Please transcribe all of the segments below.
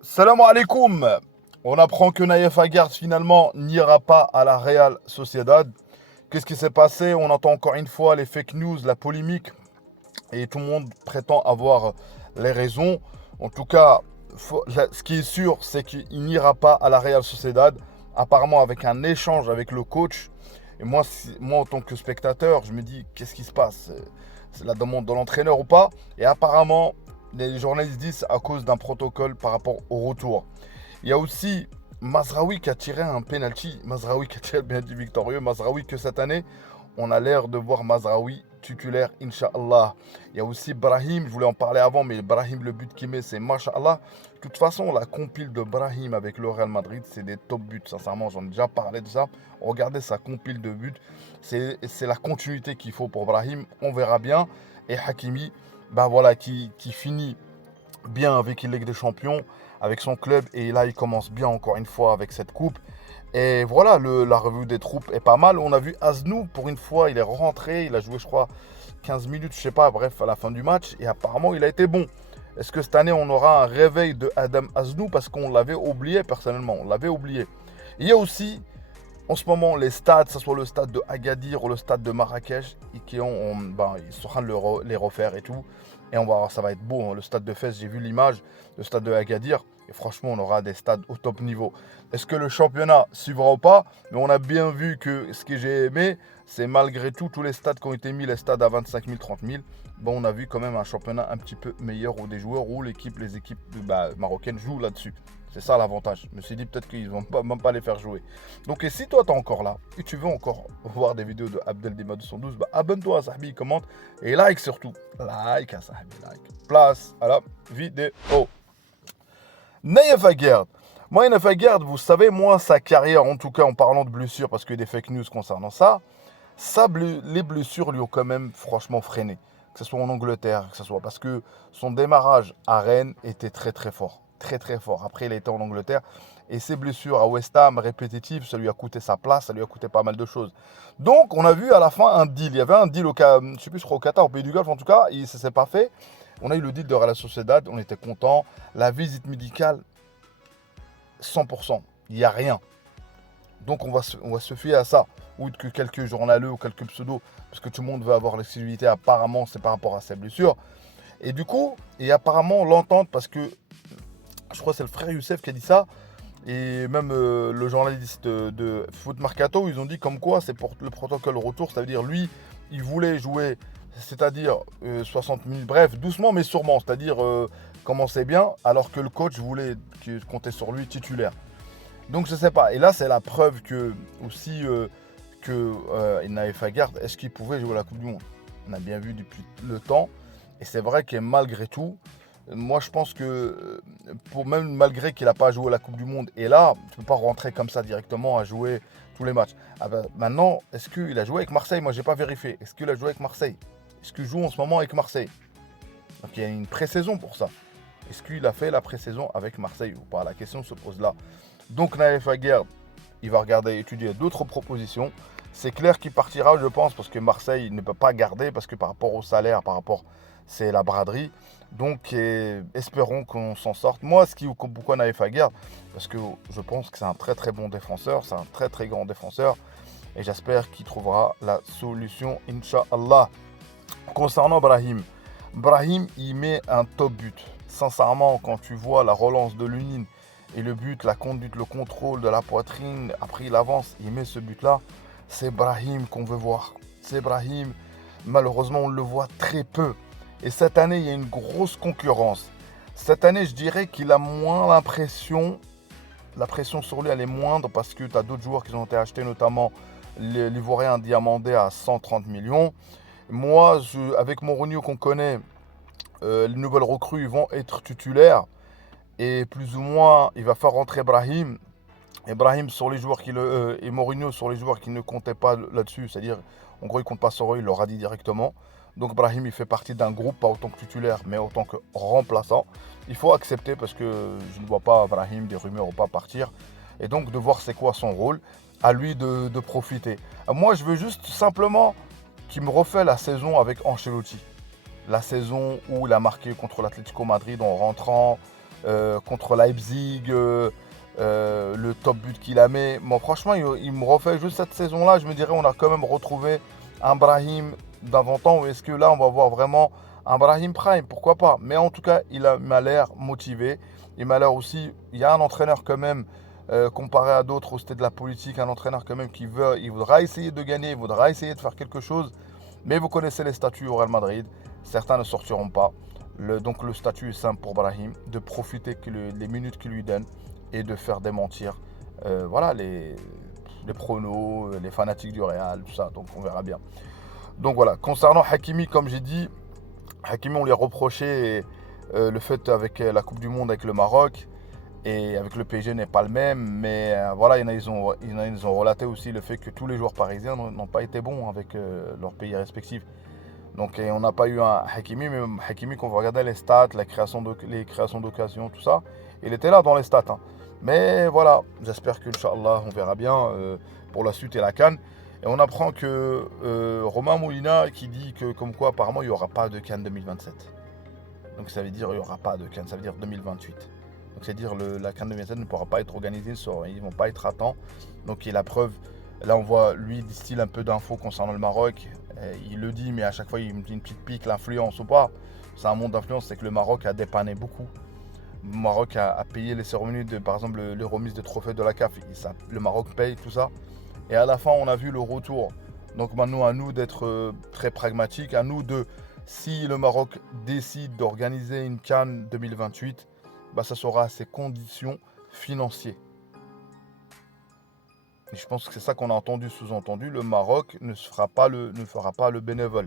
Salam alaikum. On apprend que Naïef Aguerd finalement n'ira pas à la Real Sociedad. Qu'est-ce qui s'est passé? On entend encore une fois les fake news, la polémique et tout le monde prétend avoir les raisons. En tout cas, ce qui est sûr, c'est qu'il n'ira pas à la Real Sociedad. Apparemment avec un échange avec le coach. Et moi, moi en tant que spectateur, je me dis qu'est-ce qui se passe? C'est la demande de l'entraîneur ou pas? Et apparemment, les journalistes disent à cause d'un protocole par rapport au retour. Il y a aussi Mazraoui qui a tiré un penalty. Mazraoui qui a tiré le penalty victorieux. Mazraoui que cette année, on a l'air de voir Mazraoui titulaire, Inch'Allah. Il y a aussi Brahim, je voulais en parler avant, mais Brahim, le but qu'il met, c'est Masha'Allah. De toute façon, la compile de Brahim avec le Real Madrid, c'est des top buts. Sincèrement, j'en ai déjà parlé de ça. Regardez sa compile de buts. C'est la continuité qu'il faut pour Brahim. On verra bien. Et Hakimi, bah voilà, qui finit bien avec la Ligue des Champions, avec son club. Et là, il commence bien encore une fois avec cette coupe. Et voilà, la revue des troupes est pas mal. On a vu Aznou, pour une fois, il est rentré. Il a joué, je crois, 15 minutes, je sais pas, bref, à la fin du match. Et apparemment, il a été bon. Est-ce que cette année, on aura un réveil de Adam Aznou? Parce qu'on l'avait oublié, personnellement. On l'avait oublié. Il y a aussi, en ce moment, les stades, que ce soit le stade de Agadir ou le stade de Marrakech, ils sont en train de les refaire et tout. Et on va voir, ça va être beau, hein. Le stade de Fès, j'ai vu l'image, le stade de Agadir. Et franchement, on aura des stades au top niveau. Est-ce que le championnat suivra ou pas? Mais on a bien vu que ce que j'ai aimé, c'est malgré tout, tous les stades qui ont été mis, les stades à 25 000, 30 000, bon, on a vu quand même un championnat un petit peu meilleur où des joueurs, où les équipes marocaines jouent là-dessus. C'est ça l'avantage. Je me suis dit peut-être qu'ils vont même pas les faire jouer. Donc et si toi t'es encore là et tu veux encore voir des vidéos de Abdeldima 212, bah abonne-toi à Sahbi, commente et like surtout. Like à Sahbi, like. Place à la vidéo. Naïef Aguerd. Moi, Naïef Aguerd, vous savez, moi, sa carrière, en tout cas en parlant de blessures, parce qu'il y a des fake news concernant ça, les blessures lui ont quand même franchement freiné. Que ce soit en Angleterre, que ce soit parce que son démarrage à Rennes était très très fort. Très très fort. Après, il a été en Angleterre. Et ses blessures à West Ham répétitives, ça lui a coûté sa place, ça lui a coûté pas mal de choses. Donc, on a vu à la fin un deal. Il y avait un deal je sais plus, je crois au Qatar, au Pays du Golfe en tout cas, et ça s'est pas fait. On a eu le deal de Real Sociedad, on était content. La visite médicale, 100%. Il n'y a rien. Donc on va se fier à ça. Ou que quelques journaleux ou quelques pseudos, parce que tout le monde veut avoir l'exclusivité, apparemment c'est par rapport à ses blessures. Et du coup, et apparemment l'entente, parce que je crois que c'est le frère Youssef qui a dit ça, et même le journaliste de Foot Mercato, ils ont dit comme quoi c'est pour le protocole retour, ça veut dire lui, il voulait jouer, c'est-à-dire 60 000, bref, doucement mais sûrement, c'est-à-dire commencer bien, alors que le coach voulait compter sur lui titulaire. Donc je sais pas. Et là, c'est la preuve que aussi Naïf Aguerd, est-ce qu'il pouvait jouer à la Coupe du Monde? On a bien vu depuis le temps. Et c'est vrai que malgré tout, moi je pense que pour même malgré qu'il n'a pas joué à la Coupe du Monde, et là, tu ne peux pas rentrer comme ça directement à jouer tous les matchs. Ah ben, maintenant, est-ce qu'il a joué avec Marseille? Moi, j'ai pas vérifié. Est-ce qu'il a joué avec Marseille? Est-ce qu'il joue en ce moment avec Marseille? Donc il y a une pré-saison pour ça. Est-ce qu'il a fait la pré-saison avec Marseille ou pas? La question se pose là. Donc Naïf Aguerd, il va regarder, étudier d'autres propositions. C'est clair qu'il partira, je pense, parce que Marseille ne peut pas garder, parce que par rapport au salaire, c'est la braderie. Donc espérons qu'on s'en sorte. Moi, pourquoi Naïf Aguerd? Parce que je pense que c'est un très très bon défenseur, c'est un très très grand défenseur. Et j'espère qu'il trouvera la solution, Inch'Allah. Concernant Brahim, Brahim, il met un top but. Sincèrement, quand tu vois la relance de Lunin et le but, la conduite, le contrôle de la poitrine, après il avance, il met ce but-là, c'est Brahim qu'on veut voir. C'est Brahim. Malheureusement, on le voit très peu. Et cette année, il y a une grosse concurrence. Cette année, je dirais qu'il a moins l'impression, la pression sur lui, elle est moindre parce que tu as d'autres joueurs qui ont été achetés, notamment l'Ivoirien Diamandé à 130 millions. Moi, avec Mourinho qu'on connaît, les nouvelles recrues ils vont être titulaires. Et plus ou moins, il va faire rentrer Brahim. Et Brahim sur les joueurs et Mourinho sur les joueurs qui ne comptaient pas là-dessus. C'est-à-dire, en gros, il ne compte pas sur eux, il leur a dit directement. Donc Brahim, il fait partie d'un groupe, pas autant que titulaire, mais autant que remplaçant. Il faut accepter parce que je ne vois pas Brahim, des rumeurs ou pas partir. Et donc de voir c'est quoi son rôle, à lui de profiter. Moi, je veux juste simplement qu'il me refait la saison avec Ancelotti. La saison où il a marqué contre l'Atlético Madrid en rentrant. contre Leipzig, le top but qu'il a mis. Bon, franchement, il me refait juste cette saison-là. Je me dirais, on a quand même retrouvé un Brahim d'avant-temps. Ou est-ce que là, on va voir vraiment un Brahim Prime? Pourquoi pas? Mais en tout cas, m'a l'air motivé. Il m'a l'air aussi. Il y a un entraîneur quand même, comparé à d'autres où c'était de la politique, un entraîneur quand même il voudra essayer de gagner, il voudra essayer de faire quelque chose. Mais vous connaissez les statuts au Real Madrid. Certains ne sortiront pas. Donc le statut est simple pour Brahim, de profiter les minutes qu'il lui donne et de faire démentir voilà, les pronos, les fanatiques du Real, tout ça. Donc on verra bien. Donc voilà, concernant Hakimi, comme j'ai dit, Hakimi, on lui a reproché le fait avec la Coupe du Monde avec le Maroc et avec le PSG n'est pas le même. Mais voilà, ils ont relaté aussi le fait que tous les joueurs parisiens n'ont pas été bons avec leurs pays respectifs. Donc on n'a pas eu un Hakimi, mais Hakimi, quand vous regardez les stats, les créations d'occasions, tout ça, il était là dans les stats. Hein. Mais voilà, j'espère qu'Inch'Allah, on verra bien pour la suite et la CAN. Et on apprend que Romain Molina qui dit que comme quoi apparemment il n'y aura pas de CAN 2027. Donc ça veut dire il n'y aura pas de CAN, ça veut dire 2028. Donc c'est à dire la CAN 2027 ne pourra pas être organisée, ils ne vont pas être à temps. Donc il y a la preuve. Là, on voit, lui, distille un peu d'infos concernant le Maroc. Il le dit, mais à chaque fois, il me dit une petite pique, l'influence ou pas. C'est un monde d'influence, c'est que le Maroc a dépanné beaucoup. Le Maroc a payé les cérémonies, par exemple, les remises de trophées de la CAF. Le Maroc paye tout ça. Et à la fin, on a vu le retour. Donc maintenant, à nous d'être très pragmatiques, à nous si le Maroc décide d'organiser une CAN 2028, bah, ça sera à ses conditions financières. Et je pense que c'est ça qu'on a entendu, sous-entendu. Le Maroc ne fera pas le bénévole.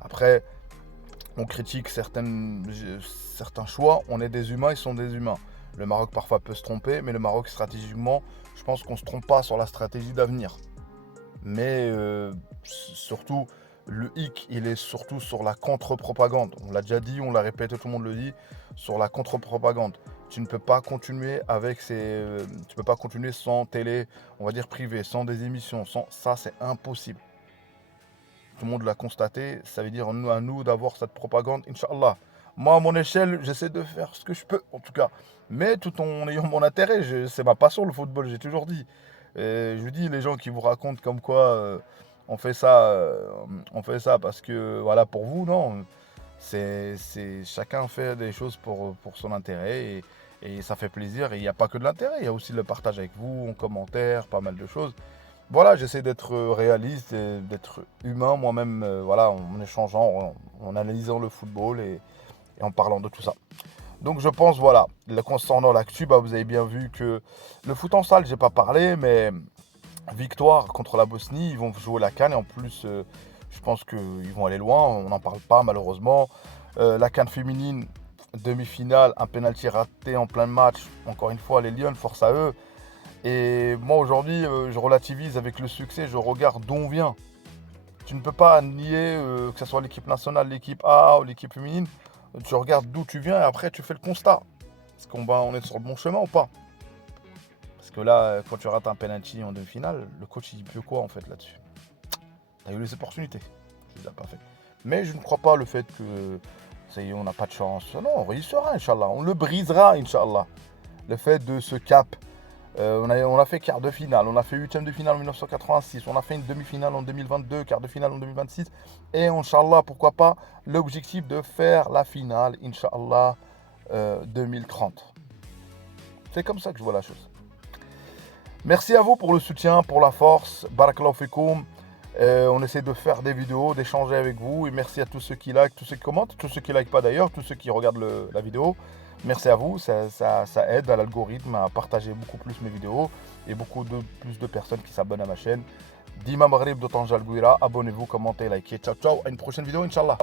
Après, on critique certains choix. On est des humains, ils sont des humains. Le Maroc parfois peut se tromper, mais le Maroc stratégiquement, je pense qu'on ne se trompe pas sur la stratégie d'avenir. Mais surtout, le hic, il est surtout sur la contre-propagande. On l'a déjà dit, on l'a répété, tout le monde le dit, sur la contre-propagande. Tu ne peux pas continuer tu peux pas continuer sans télé, on va dire privée, sans des émissions, ça c'est impossible. Tout le monde l'a constaté, ça veut dire à nous d'avoir cette propagande, Inch'Allah. Moi, à mon échelle, j'essaie de faire ce que je peux, en tout cas. Mais tout en ayant mon intérêt, c'est ma passion le football, j'ai toujours dit. Je vous dis, les gens qui vous racontent comme quoi on fait ça parce que, voilà, pour vous, non. Chacun fait des choses pour son intérêt et ça fait plaisir. Et il n'y a pas que de l'intérêt, il y a aussi le partage avec vous, en commentaire, pas mal de choses. Voilà, j'essaie d'être réaliste, et d'être humain moi-même, voilà, en échangeant, en analysant le football et en parlant de tout ça. Donc je pense, voilà, concernant l'actu, bah, vous avez bien vu que le foot en salle, j'ai pas parlé, mais victoire contre la Bosnie, ils vont jouer la CAN et en plus, je pense qu'ils vont aller loin, on n'en parle pas malheureusement. La CAN féminine, demi-finale, un penalty raté en plein match, encore une fois les Lions, force à eux. Et moi aujourd'hui, je relativise avec le succès, je regarde d'où on vient. Tu ne peux pas nier que ce soit l'équipe nationale, l'équipe A ou l'équipe féminine. Tu regardes d'où tu viens et après tu fais le constat. Est-ce on est sur le bon chemin ou pas? Parce que là, quand tu rates un penalty en demi-finale, le coach il dit plus quoi en fait là-dessus. Tu as eu les opportunités, tu les as pas fait. Mais je ne crois pas le fait que ça y est, on n'a pas de chance. Non, on réussira, Inch'Allah. On le brisera, Inch'Allah. Le fait de ce cap. On a fait quart de finale, on a fait huitième de finale en 1986, on a fait une demi-finale en 2022, quart de finale en 2026. Et Inch'Allah, pourquoi pas, l'objectif de faire la finale, Inch'Allah, 2030. C'est comme ça que je vois la chose. Merci à vous pour le soutien, pour la force. Barakallahu fikoum. On essaie de faire des vidéos, d'échanger avec vous. Et merci à tous ceux qui likent, tous ceux qui commentent, tous ceux qui ne likent pas d'ailleurs, tous ceux qui regardent la vidéo. Merci à vous, ça aide à l'algorithme à partager beaucoup plus mes vidéos et plus de personnes qui s'abonnent à ma chaîne. Dima Maghrib de Tanja Al Gouira, abonnez-vous, commentez, likez. Ciao, ciao, à une prochaine vidéo, Inch'Allah.